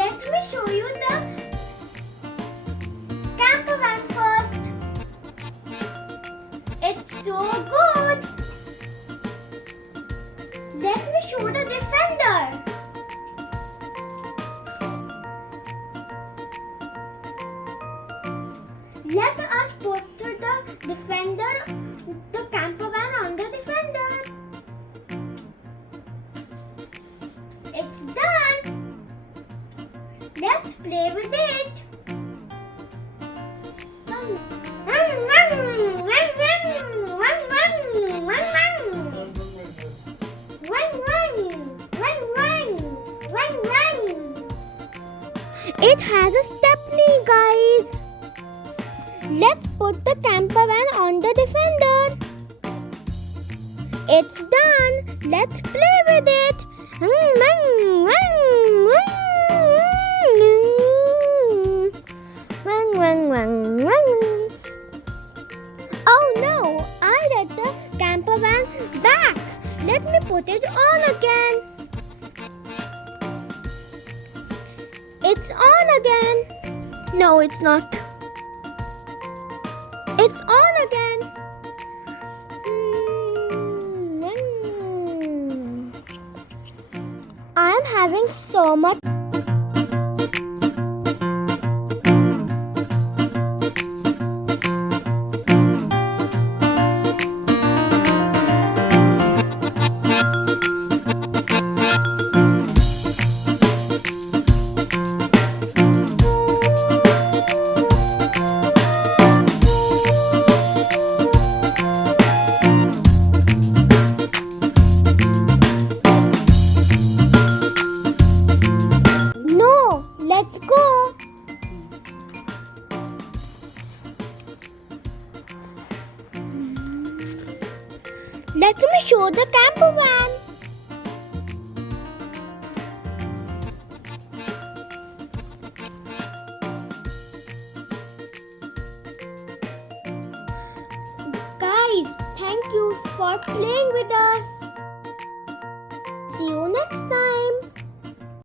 Let me show you the camper van first. It's so good. Let me show the Defender. Let us put the camper van on the Defender. It's done. Let's play with it. It has a stepney, guys. Let's put the camper van on the Defender. It's done. Let's play with it. Oh no, I let the camper van back. Let me put it on again. It's on again. No, it's not. It's on again. I'm having so much. Let's go. Let me show the camper van. Guys, thank you for playing with us. See you next time.